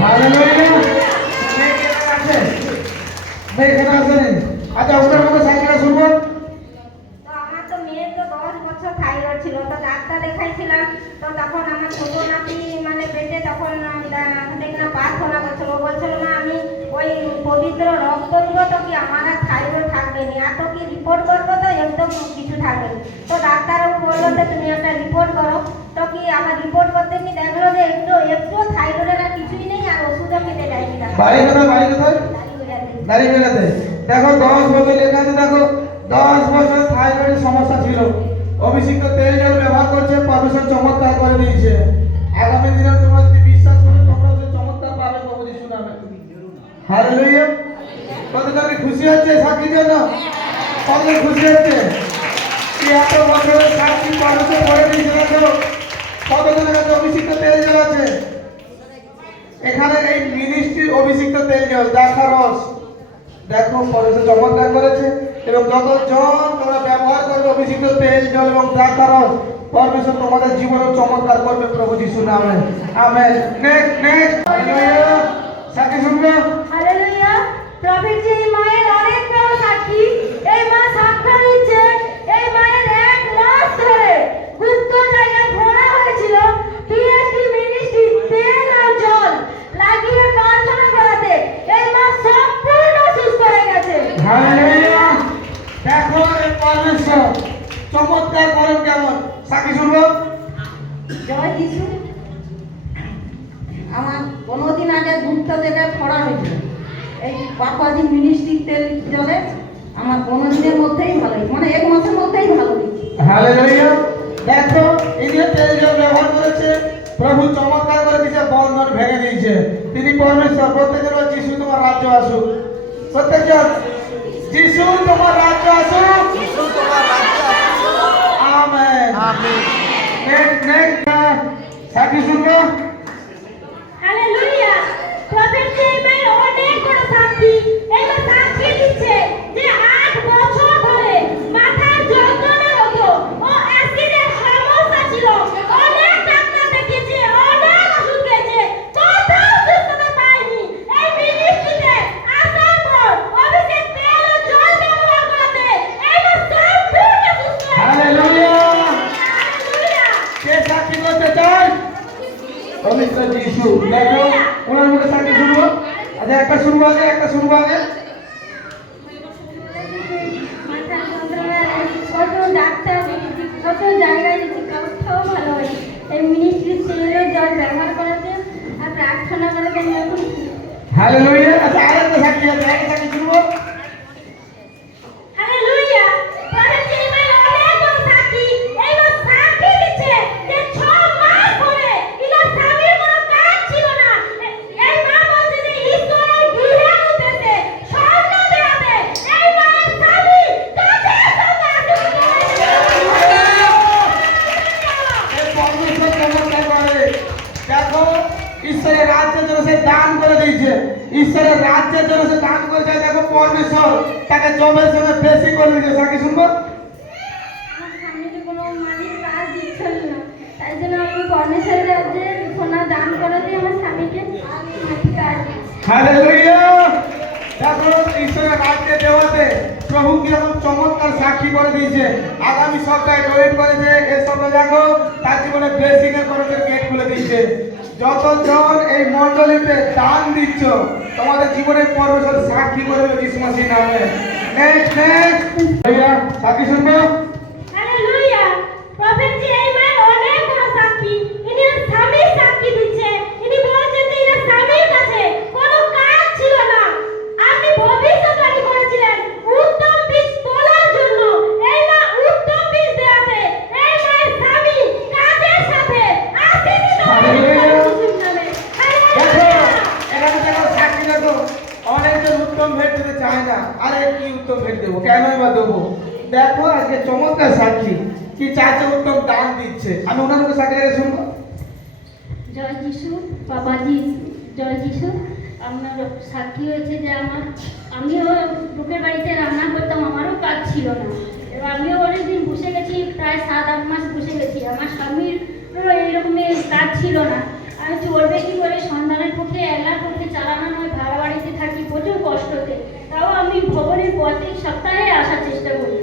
Hallelujah. এখানে আসেন। আচ্ছা ওনার মুখে সাইকেলটা শুনবো। তো আমার তো মেয়ের তো 10 বছর থাইরয়েড ছিল, তো ডাক্তার দেখাইছিলাম। তো তখন আমার ছোট নাতি মানে পেটে তখন দেখলাম প্রার্থনা করছিল, ও বলছিল না আমি ওই পবিত্র রক্ত দিব তো কি আমার আর থাইরয়েড থাকবে না, আর তো কি রিপোর্ট করবো তো একদম কিছু থাকবে না। তো ডাক্তারও বললো যে তুমি একটা রিপোর্ট করো। তো কি আমার রিপোর্ট করতে কি দেখলো যে একটু একটু থাইরয়েডের আর কিছুই নেই, আর ওষুধও খেতে চাইছি না। বাড়ি কোথায়? বাড়ি কোথায়? দাড়ি বেড়াতে। দেখো 10 বছর লেখা আছে, দেখো 10 বছর থাইরয়েডের সমস্যা ছিল, অভিষিক্ত তেল জল ব্যবহার করছে, পরমেশ্বর চমৎকার করে দিয়েছে। আগামী দিনে তোমরা যদি বিশ্বাস করো তোমরা সে চমৎকার পাবে প্রভু যিশু নামে। হালেলুয়া। কতজনকে খুশি হচ্ছে সাক্ষীর জন্য? কত খুশি হচ্ছে? কি এত বছরের সাক্ষী পরমেশ্বর করে দিয়েছে। দেখো কতজনের কাছে অভিষিক্ত তেল জল আছে। এখানে এই মিনিস্ট্রির অভিষিক্ত তেল জল দ্রাক্ষারস দেখো পরমেশ্বর চমৎকার করেছে, এবং যতজন তোমরা ব্যবহার করবে অভিষিক্ত তেল জল এবং দ্রাক্ষারস, পরমেশ্বর তোমাদের জীবনে চমৎকার করবে প্রভু যিশু নামে। আমেন। Next next hallelujah. সাক্ষী শুনবে। হালেলুয়া। প্রভুর যে মায়ের অনেক বড় সাক্ষী, এই মা সাক্ষ্য দিচ্ছে এই মায়ের 1 মাস ধরে গুপ্ত জায়গায় ভরা হয়েছিল পিএসটি মিনিস্ট্রি তেল আর জল লাগিয়ে প্রার্থনা করাতে এই মা সম্পূর্ণ সুস্থ হয়ে গেছে। হালেলুয়া। দেখো এই পরমেশ্বর চমৎকার করেন কেমন। সাক্ষী শুনবো। জয় যিশু। আমার 15 দিন আগে গুপ্ত জায়গায় ভরা হয়েছিল এই পাপাজি মিনিস্ট্রি তেল জলে, আমার 15 দিনের মধ্যেই ভালো হয়েছে, মানে 1 মাসের মধ্যেই ভালো হয়েছে। হালেলুয়া। দেখো এই যে তেল জল ব্যবহার করেছে প্রভু চমৎকার করে দিয়েছে, বন্ধন ভেঙে দিয়েছে। তিনি পরমেশ্বর। প্রত্যেকের বল, যিশু তোমার রাজ্য আসুক। প্রত্যেকজন যিশু তোমার রাজ্য আসুক। যিশু তোমার রাজ্য আসুক। আমেন। আমেন। নেক্সট নেক্সট সাক্ষী শুনবো। হালেলুয়া। প্রভুর যে মায়ের অনেক বড় সাক্ষী, এই মা সাক্ষী দিচ্ছে যে 8 বছর ধরে মাথার যন্ত্রণা হতো, ও অ্যাসিডের সমস্যা ছিল, অনেক ডাক্তার দেখিয়েছে, অনেক ওষুধ খেয়েছে, কোথাও সুস্থতা পায়নি। এই মিনিস্ট্রিতে আসার পর অভিষেক তেল ও জল ব্যবহার করতে এই মা সম্পূর্ণ সুস্থ হয়েছে। হালেলুয়া। হালেলুয়া। কে সাক্ষী করতে চায়? পবিত্র যিশু। দেখো ওনার মুখে সাক্ষী শুনবো। আচ্ছা একটা শুনবো আগে, একটা শুনবো আগে। মাথার যন্ত্রণা কত ডাক্তার কত জায়গায় কোথাও ভালো হয়, এই মিনিস্ট্রি তেলের জল ব্যবহার করাতে আর প্রার্থনা করাতে আমি এখন হালেলুয়া। আচ্ছা আরেকটা সাক্ষী আছে, আরেকটা সাক্ষী শুনবো। হালেলুয়া। প্রভুর যে মায়ের অনেক বড় সাক্ষী, এই মা সাক্ষী দিচ্ছে যে 6 মাস ধরে ইনার স্বামীর কোনো কাজ ছিল না। এই মা বলছে যে ঈশ্বরের গৃহের উদ্দেশ্যে স্বর্ণ দেওয়াতে এই মায়ের স্বামী কাজের সঙ্গে আসে। এই পরমেশ্বর চমৎকার করে। দেখো ঈশ্বরের রাজ্যের জন্য সে দান করে দিয়েছে। ঈশ্বরের রাজ্যের জন্য সে দান করেছে। দেখো পরমেশ্বর তাকে জবের সঙ্গে বেশি করে দিয়েছে। সাক্ষী শুনবো। আমার স্বামীকে কোনো মালিক কাজ দিচ্ছিল না, তাই জন্য আমি পরমেশ্বরের রাজ্যে সোনা দান করে দিয়ে আমার স্বামীকে মালিক কাজ দিচ্ছি। হালেলুয়া। দেখো ঈশ্বরের রাজ্যে দেওয়াতে প্রভু কিরকম চমৎকার সাক্ষী করে দিয়েছে। আগামী সপ্তাহে ডোনেট করেছে, এই সপ্তাহে দেখো তার জীবনে ব্লেসিং এর করেছে, গেট খুলে দিয়েছে। যতজন এই মণ্ডলীতে দান দিচ্ছ তোমাদের জীবনে পরমেশ্বর সাক্ষী করে দেবে যিশু মসির নামে। নেক্সট নেক্সট ভাইয়া সাক্ষী শুনবো। হালেলুয়া। প্রভুর যে এই মায়ের অনেক বড় সাক্ষী, ইনি ওর স্বামীর সাক্ষী দিচ্ছে। ইনি বলছেন যে ইনার স্বামীর কাছে কোনো কাজ ছিল না। আপনি ভবিষ্যৎবাণী করেছিলেন উত্তম বীজ তোলার জন্য, এই মা উত্তম বীজ দেওয়াতে এই মায়ের স্বামী কাজের সাথে আসেনি। দেখো এখানে দেখো সাক্ষী দেখো, অনেকজন উত্তম ভেট দিতে চায় না। আরে কি উত্তম ভেট দেবো, কেনই বা দেবো। দেখো আজকে চমৎকার সাক্ষী কি চাচা উত্তম দান দিচ্ছে। আমি ওনার মুখে সাক্ষী রেখে শুনবো। জয় যিশু। বাবাজি জয় যিশু। আমার সাক্ষী হয়েছে যে আমিও লোকের বাড়িতে রান্না করতাম, আমারও কাজ ছিল না, এবার আমিও অনেকদিন বসে গেছি, প্রায় 7-8 মাস বসে গেছি। আমার স্বামীর এইরকমের কাজ ছিল না, আমি চলবে কি করে, সন্তানের পক্ষে একলার পক্ষে চালানো নয়, ভাড়া বাড়িতে থাকি প্রচুর কষ্টতে। তাও আমি ভবনের প্রত্যেক সপ্তাহে আসার চেষ্টা করি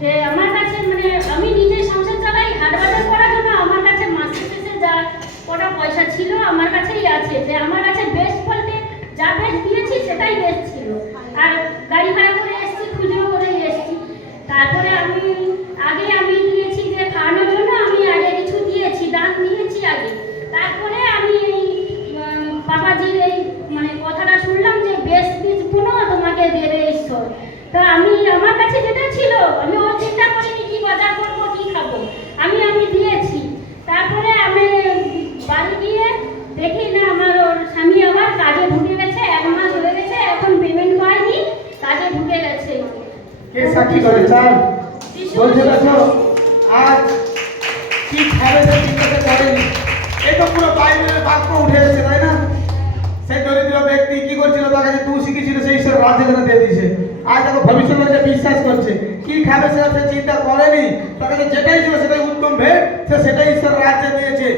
যে আমার কাছে মানে আমি নিজে সংসার চালাই, হাট বাজার করার জন্য আমার কাছে মাসে শেষে যা কটা পয়সা ছিল আমার কাছেই আছে, যে আমার কাছে বেস্ট বলতে যা বেস্ট দিয়েছি সেটাই বেস্ট ছিল। আর গাড়ি ভাড়া করে এসেছি, খুচরো করে এসেছি। তারপরে আমি দিয়েছি যে খাওয়ানোর জন্য আমি আগে কিছু দিয়েছি, দান দিয়েছি আগে। তারপরে আমি এই বাবাজির এই মানে কথাটা শুনলাম যে বেশ পুনো তোমাকে দেবে ঈশ্বর। তো আমি আমার কাছে যেটা ছিল আমি ও চিন্তা করিনি কি বাজার করবো কি খাবো, আমি দিয়েছি। তারপরে আমি বাড়ি গিয়ে দেখি না আমার ওর স্বামী আবার কাজে ঢুকে গেছে, 1 মাস হয়ে গেছে, এখন পেমেন্ট হয়নি, কাজে ঢুকে গেছে। কে সাক্ষী করে চাল বলছে দেখো আজ কি খাবে সে চিন্তাতে করেনি। এই তো পুরো বাইবেলের বাক্য উঠে এসেছে, তাই না? সেই দরিদ্র ব্যক্তি কি করছিল, তার কাছে তুই শিখেছিল সেই ঈশ্বর রাজ্য যেন দিয়ে দিয়েছে। আজ দেখো ভবিষ্যতে যে বিশ্বাস করছে কি খাবে সে চিন্তা করেনি, তার কাছে যেটাই ছিল সেটাই উত্তম ভেদ, সে সেটাই ঈশ্বর রাজ্যে দিয়েছে।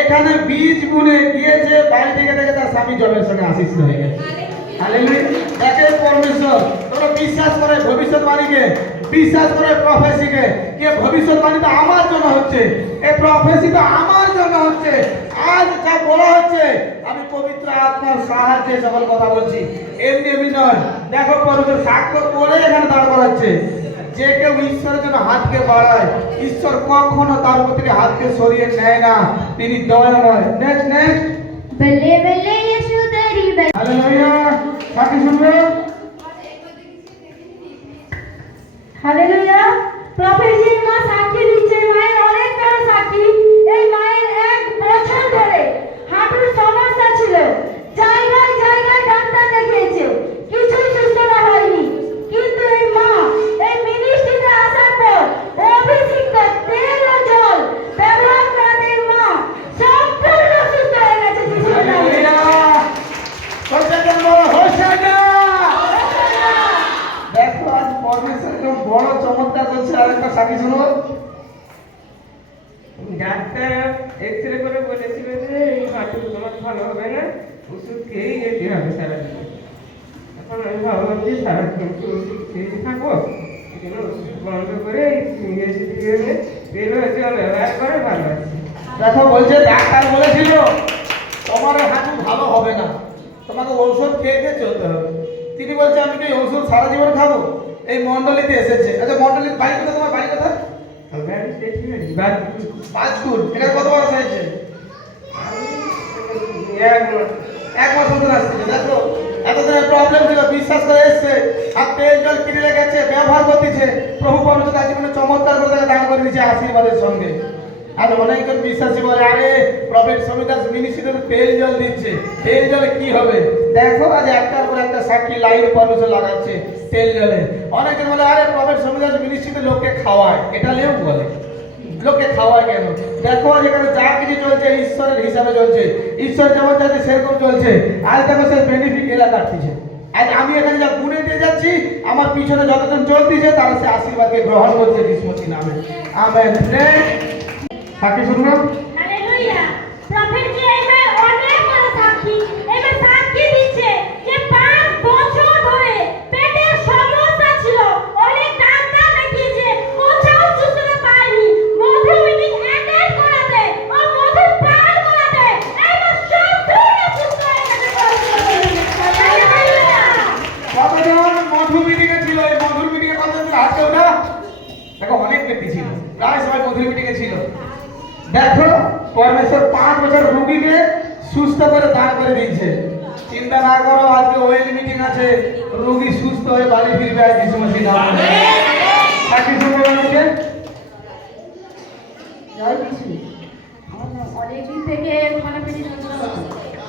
এখানে বীজ বুনে গিয়েছে, বাড়ি থেকে দেখে তার স্বামী জবের সঙ্গে আশিস হয়ে গেছে। হালেলুয়া। দেখে পরমেশ্বর তোরা বিশ্বাস করে ভবিষ্যৎবাণীকে, বিশ্বাস করে প্রফেসিকে, কে ভবিষ্যৎবাণী তো আমার জন্য হচ্ছে, এই প্রফেসি তো আমার জন্য হচ্ছে। আজ যা বলা হচ্ছে আমি পবিত্র আত্মার সাহায্যে সকল কথা বলছি, এমনি এমনি নয়। দেখো পরমেশ্বর সাক্ষ্য করে এখানে দাঁড় করাচ্ছে, যে কেউ ঈশ্বরের জন্য হাতকে বাড়ায় ঈশ্বর কখনো তার উপর থেকে হাতকে সরিয়ে নেয় না, তিনি দয়াময়। নেক্সট নেক্সট বলে বলে ইয়েশু তেরি বলে। হালেলুয়া। সাক্ষী শুনবে? হালেলুয়া। প্রফেসির মা সাক্ষী দিচ্ছে, মায়ের অনেক বড় সাক্ষী। এই মায়ের 1 বছর ধরে হাঁটুর সমস্যা ছিল, জায়গায় জায়গায় ডাক্তার দেখিয়েছে, কিছুই সুস্থতা হয়নি। কিন্তু এই মা এই মিনিস্ট্রিতে আসার পর অভিষিক্ত তেল ও জল ব্যবহার করাতে এই মা সম্পূর্ণ সুস্থ হয়ে গেছে। যিশুর নামে। দেখো আজ পরমেশ্বর এরকম বড় চমৎকার করছে। আরেকটা সাক্ষী শুনো। ডাক্তার এক্সরে করে বলেছিল যে এই হাঁটু তোমার ভালো হবে না, ওষুধ খেয়েই যেতে হবে সারাদিন। এখন আমি ভাবলাম যে সারাদিন কি ওষুধ খেয়ে থাকবো, এই জন্য ওষুধ বন্ধ করে ইংরেজি দিয়ে তেল জল ব্যবহার করে ভালো আছে। দেখো বলছে ডাক্তার বলেছিল তোমার হাঁটু ভালো হবে না, তোমাকে ঔষধ খেয়ে খেয়ে চলতে হবে। তিনি বলছে আমি কি ঔষধ সারা জীবন খাবো? এই মন্ডলীতে এসেছে। আচ্ছা মন্ডলীর বাড়ি কোথায়, তোমার বাড়ি কোথায়? বাজপুর। এটা কত বড় হয়েছে? 1 মাস মতো আসছে। দেখো এতদিনের প্রবলেম ছিল, বিশ্বাস করে এসছে, আর তেল জল কিনে গেছে, ব্যবহার করতেছে। প্রভু পরমেশ্বর তার জীবনে চমৎকার করে তাকে দান করে দিয়েছে আশীর্বাদের সঙ্গে। আর অনেকজন বিশ্বাসী বলে আরে প্রফেট সমিদাস মিনিস্ট্রিতে তেল জল দিচ্ছে, তেল জলে কি হবে? দেখো আজ একটার পর একটা সাক্ষী লাইন পরমেশ্বর লাগাচ্ছে তেল জলে। অনেকজন বলে আরে প্রফেট সমিদাস মিনিস্ট্রিতে লোককে খাওয়ায়, এটা লেও বলে লোককে খাওয়ায় কেন? দেখো আজ এখানে যা কিছু চলছে ঈশ্বরের হিসাবে চলছে, ঈশ্বর যেমন চাইছে সেরকম চলছে। আজ দেখো সে বেনিফিট এলা কাটতেছে। আজ আমি এখানে যা গুনে দিয়ে যাচ্ছি, আমার পিছনে যতজন চলতেছে তারা সে আশীর্বাদকে গ্রহণ করছে যিশুর নামে। আমেন। সাক্ষী শুনলাম। হালেলুয়া। প্রফেট যে এবার অনেক বড় সাক্ষী, এবার সাক্ষী দিচ্ছে যে 5 বছর ধরে পেটের সমস্যা ছিল, অনেক ডাক্তার দেখিয়েছে, কোথাও সুস্থতা পায়নি। মধু মিটিং অ্যাটেন্ড করাতে ও মধু পান করাতে এবার সম্পূর্ণ সুস্থ হয়ে গেছে। হালেলুয়া। কতজন মধু মিটিংয়ে ছিল? এই মধুর মিটিংয়ে কতজন ছিল? হাতে ওঠা। দেখো অনেক ব্যক্তি ছিল, প্রায় সবাই মধুর মিটিংয়ে ছিল। দেখো পরমেশ্বর 5 বছর রোগীকে সুস্থ করে দাঁড় করে দিয়েছে। চিন্তা না করো, আজকে ওয়েল মিটিং আছে, রোগী সুস্থ হয়ে বাড়ি ফিরবে আজ যিশু মসিহ নামে। সাক্ষী শুনবো আমাকে। জয় যিশু। আমার অনেকদিন থেকে মানে পেটে যন্ত্রণা হতো।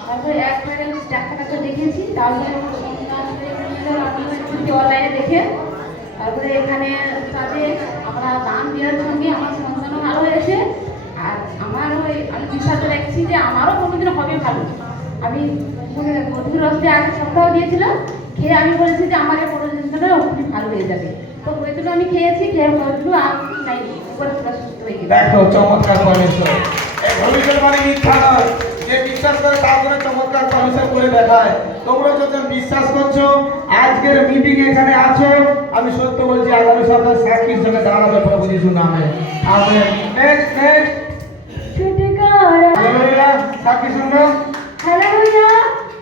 তারপরে একবারে ডাক্তারকে দেখিয়েছি, তারপরে অনলাইনে দেখে তারপরে এখানে তাদের আমরা দান দেওয়ার সঙ্গে আমার সন্তানও ভালো হয়েছে। আর আমার আমি বিশ্বাস রাখছি যে আমারও কোনোদিন হবে ভালো। আমি মধুর রস দিয়ে আগে সপ্তাহ দিয়েছিলাম, খেয়ে আমি বলেছি যে আমার এই পরিবেশটা খুবই ভালো হয়ে যাবে। তো ওইগুলো আমি খেয়েছি, খেয়ে ওইগুলো আর নাই করে সুস্থ হয়ে গেছে। দেখো চমৎকার পরমেশ্বর। এই ভবিষ্যৎবাণী মিথ্যা নয়। যে বিশ্বাস করে তার জন্য চমৎকার পরমেশ্বর করে দেখায়। তোমরা যখন বিশ্বাস করছো আজকের মিটিং এখানে আছো, আমি সত্য বলছি আগামী সপ্তাহে সাক্ষীর সঙ্গে দাঁড়াবে প্রভু যিশুর নামে। আমেন। Next next hallelujah. সাক্ষী শুনবো। হালেলুয়া।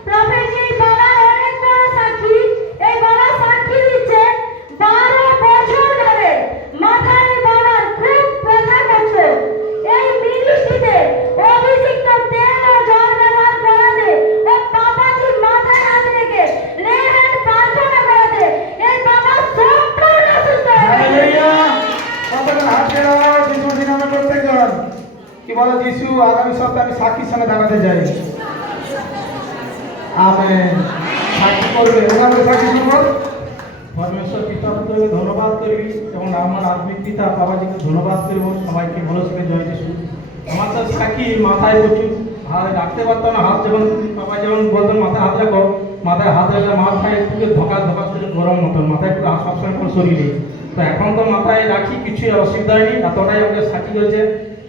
প্রফেট এই বাবা অনেক বড় সাক্ষী। এই বাবা সাক্ষী দিচ্ছে 12 বছর ধরে মাথায় বাবার খুব ব্যথা করতো। এই মিনিস্ট্রিতে অভিষিক্ত তেল ও জল ব্যবহার করাতে ও বাবাজি মাথায় হাত রেখে রেহান প্রার্থনা করাতে এই বাবা সম্পূর্ণ সুস্থ হয়ে গেছে। হালেলুয়া। কতজন হাত দেওয়া যিশুর নামে প্রত্যেকজন কি বলো যিশু আগামী সপ্তাহে আমি সাক্ষীর সঙ্গে দাঁড়াতে যাই। আমেন। সাক্ষী করবে ওখানে সাক্ষী শুনবো। পরমেশ্বর পিতাকে ধন্যবাদ করবি এবং আমার আত্মিক পিতা বাবাজিকে ধন্যবাদ করব। সবাইকে ভালো থেকে জয় যিশু। আমার তো সাক্ষী মাথায় প্রচুর হাত রাখতে পারতাম না, হাত যখন বাবা যেমন বলতেন মাথায় হাত রাখো, মাথায় হাত রাখলে মাথায় একটু ধোকা ধোকা করে গরম মতন মাথায় একটু সবসময় কোনো শরীরে। তো এখন তো মাথায় রাখি, কিছুই অসুবিধা হয়নি। এতটাই আমাকে সাক্ষী হয়েছে।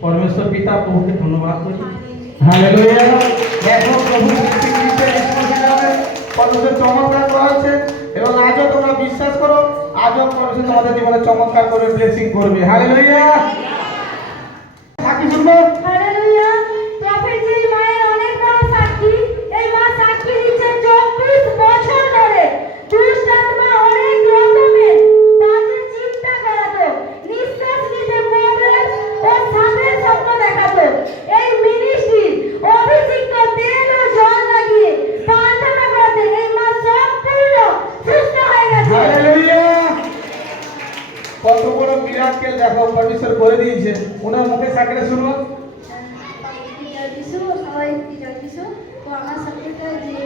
পরমেশ্বর পিতা প্রভুকে ধন্যবাদ করি। হালেলুয়া। দেখো প্রভু যিশু খ্রিস্টের নামে পরমেশ্বর চমৎকার করেছে এবং আজও তোমরা বিশ্বাস করো, আজও পরমেশ্বর তোমাদের জীবনে চমৎকার করে ব্লেসিং করবে। হালেলুয়া। সাক্ষী শুনবো। হালেলুয়া। প্রফেট এই মায়ের অনেক বড় সাক্ষী। এই মা সাক্ষী দিচ্ছে 24 বছর ধরে দুষ্ট আত্মা অনেক রকমের বাজে চিন্তা করাতো, নিঃশ্বাস নিতে প্রবলেম ও সাপের স্বপ্ন দেখাতো। এই মিনিস্ট্রি অভিষিক্ত তেল ও জল লাগিয়ে প্রার্থনা করাতে এই মা সম্পূর্ণ সুস্থ হয়ে গেছে। হালেলুয়া। কত বড় মিরাকেল দেখো পরমেশ্বর করে দিয়েছে। ওনার মুখে সাক্ষীটা শুনবো। তো আমার সাথে যে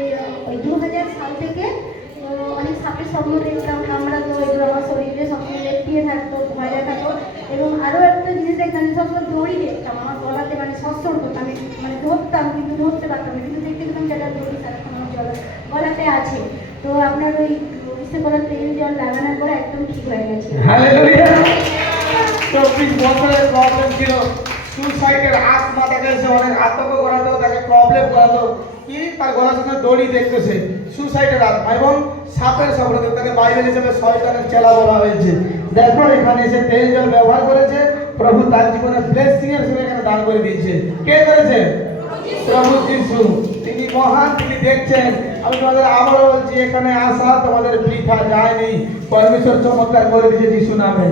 ওই 2000 সাল থেকে তো অনেক সাপের স্বপ্ন দেখতাম, আমরা তো এগুলো আমার শরীরে সবসময় লেপটিয়ে থাকতো, ভয় দেখাতো। এবং আরও একটা জিনিস দেখতাম, সবসময় দড়ি দেখতাম আমার গলাতে, মানে সৎসর করতাম, আমি মানে ধরতাম কিন্তু ধরতে পারতাম না, কিন্তু দেখতে পেতাম যেটা দড়ি সারাক্ষণ আমার গলাতে আছে। তো আপনার ওই ইসে করার তেল জল লাগানোর পরে একদম ঠিক হয়ে গেছে। হালেলুয়া। 24 বছরের প্রবলেম ছিল, সুসাইডের আত্মা তাকে এসে অনেক আতঙ্ক করাতো, তাকে প্রবলেম করাতো কি তার গলার সঙ্গে দড়ি দেখতেছে, সুসাইডের আত্মা এবং সাপের স্বপ্ন দেখতো। তাকে বাইবেল হিসেবে শয়তানের চেলা বলা হয়েছে। দেখো এখানে এসে তেল জল ব্যবহার করেছে, প্রভু তার জীবনে ব্লেসিং এর সঙ্গে এখানে দান করে দিয়েছে। কে করেছে? প্রভু যিশু। তিনি মহান, তিনি দেখছেন। আমি তোমাদের আবারও বলছি এখানে আসা তোমাদের বৃথা যায়নি। পরমেশ্বর চমৎকার করে দিয়েছে যিশু নামে।